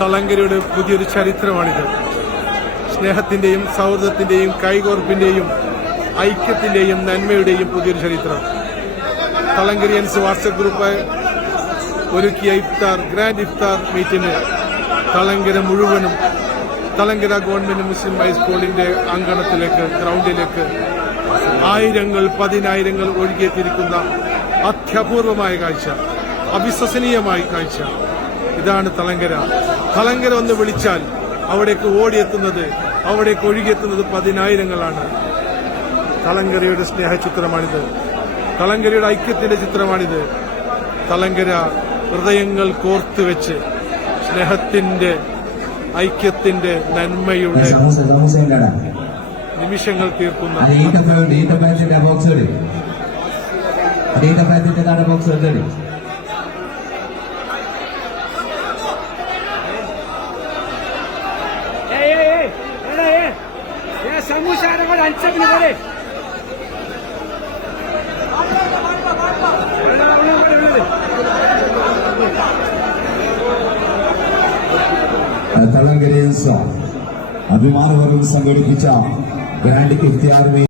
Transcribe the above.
തളങ്കരയുടെ പുതിയൊരു ചരിത്രമാണിത്. സ്നേഹത്തിന്റെയും സൗഹൃദത്തിന്റെയും കൈകോർപ്പിന്റെയും ഐക്യത്തിന്റെയും നന്മയുടെയും പുതിയൊരു ചരിത്രം. തളങ്കരിയൻസ് വാട്സ്ആപ്പ് ഗ്രൂപ്പ് ഒരുക്കിയ ഗ്രാൻഡ് ഇഫ്താർ മീറ്റിന് തളങ്കര മുഴുവനും തളങ്കര ഗവൺമെന്റ് മുസ്ലിം ഹൈസ്കൂളിന്റെ അങ്കണത്തിലേക്ക് ഗ്രൗണ്ടിലേക്ക് ആയിരങ്ങൾ പതിനായിരങ്ങൾ ഒഴുകിയെത്തിയിരിക്കുന്ന അത്യപൂർവമായ കാഴ്ച, അവിശ്വസനീയമായ കാഴ്ച. ഇതാണ് തളങ്കര. തളങ്കര ഒന്ന് വിളിച്ചാൽ അവിടേക്ക് ഓടിയെത്തുന്നത്, അവിടേക്ക് ഒഴുകിയെത്തുന്നത് പതിനായിരങ്ങളാണ്. തളങ്കരയുടെ സ്നേഹചിത്രമാണിത്. തളങ്കരയുടെ ഐക്യത്തിന്റെ ചിത്രമാണിത്. തളങ്കര ഹൃദയങ്ങൾ കോർത്തുവെച്ച് സ്നേഹത്തിന്റെ ഐക്യത്തിന്റെ നന്മയുടെ നിമിഷങ്ങൾ തീർക്കുന്ന തളങ്കരയൻസ് അഭിമാനപൂർവ്വം സംഘടിപ്പിച്ച ഗ്രാൻഡ് ഇഫ്താർ